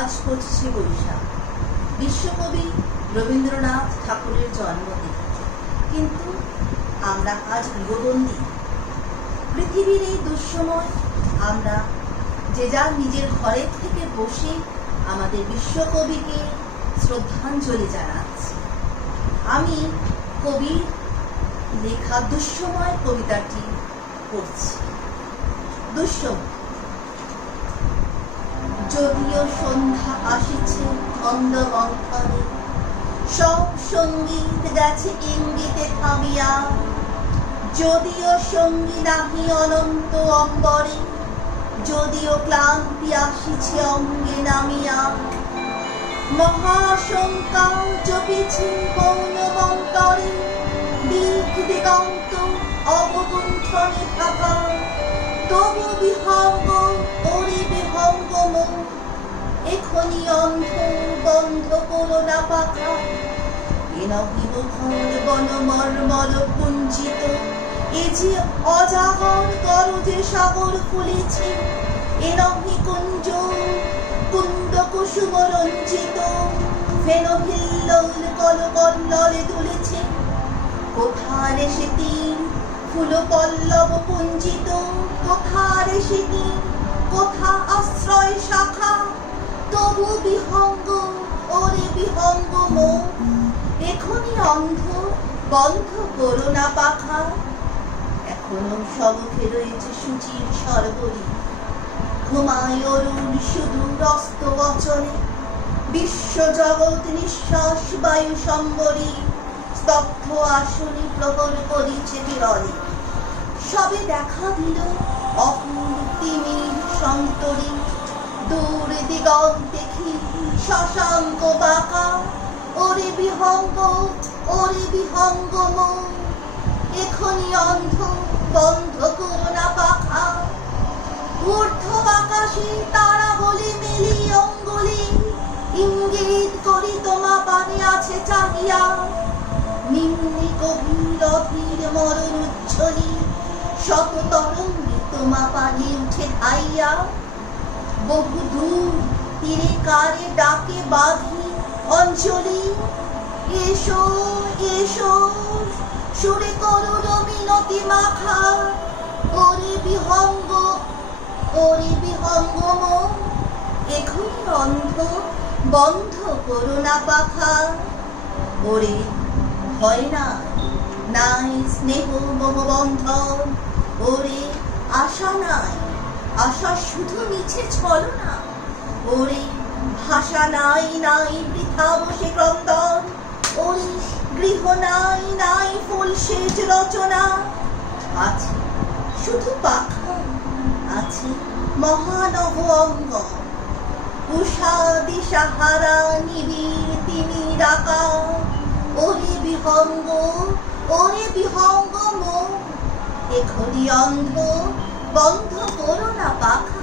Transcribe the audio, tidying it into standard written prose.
আজ 25শে বৈশাখ, বিশ্বকবি রবীন্দ্রনাথ ঠাকুরের জন্মদিন। কিন্তু আমরা আজ গৃহবন্দী। পৃথিবীর এই দুঃসময় আমরা যে যার নিজের ঘরের থেকে বসে আমাদের বিশ্বকবিকে শ্রদ্ধাঞ্জলি জানাচ্ছি। আমি কবির লেখা দুঃসময় কবিতাটি পড়ছি। দুঃসময়। যদিও সন্ধ্যা আসিছে অন্ধমন্থনে, সব সঙ্গীত গেছে ইঙ্গিতে থামিয়া, যদিও সঙ্গী নাহি অনন্ত অম্বরে, যদিও ক্লান্তি আসিছে অঙ্গে নামিয়া, মহাশঙ্কা জপিছে মৌন মন্তরে, দিক দিগন্ত অবগুণ্ঠনে থাকা, তবু বিহঙ্গ ওরে বিহঙ্গ মন, এখনি অন্ধ বন্ধ করো না পাখা। এ নহিব ঘর বনমর্মর পুঞ্জিত, এ যে অজাগর গরজে সাগর ফুলেছে, এ নহি কুঞ্জ কুন্দ কুসুম রঞ্জিত, ফেন হিল্লোল কলকল্ললে তুলেছে, কোথারে সে তীর ফুল পল্লব পুঞ্জিত, কোথারে সে তীর কোথা আশ্রয় শাখা, তবু বিহঙ্গ ওরে বিহঙ্গ মন, এখনি অন্ধ বন্ধ করো না পাখা। এখনো সবকে রয়েছে সূচির সরবরি, ঘুমায় অরুণ সুদূর অস্ত বচনে, বিশ্ব জগৎ নিঃশ্বাস বায়ু সম্বরী, স্তব্ধ আসনে প্রহর করিছে বিরলে, সবে দেখা দিল অপূর্ব তিমির সন্তরী, দূর দিগন্তে ক্ষীণ শশাঙ্ক বাঁকা, ওরে বিহঙ্গ মন, এখনি অন্ধ বন্ধ করো না পাখা। ঊর্ধ্ব আকাশে তারা বলে মেলি অঙ্গুলি, ইঙ্গিত করি তোমা পানে আছে চাহিয়া, নিম্নে গভীর অধীর মরণ উচ্ছলি, শত তরঙ্গে তোমা পানে উঠে ধাইয়া, বহু দূর তীরে কারে ডাকে বাঁধি অঞ্জলি, এসো এসো সুরে করুণ মিনতি মাখা, ওরে বিহঙ্গ মন, এখনি অন্ধ বন্ধ করো না পাখা। ওরে ভয় নাই স্নেহ মোহ বন্ধন, ওরে আশা নাই, আশা শুধু মিছে ছলনা, ওরে ভাষা নাই বৃথা বসে ক্রন্দন, ওরে গৃহ নাই ফুল সেজ রচনা, আছে শুধু পাখা, আছে মহানব অঙ্গ, উষা দিশাহারা নিবিড় তিমির আকা, ওরে বিহঙ্গ মন, এখনি অন্ধ বন্ধ করো না পাখা।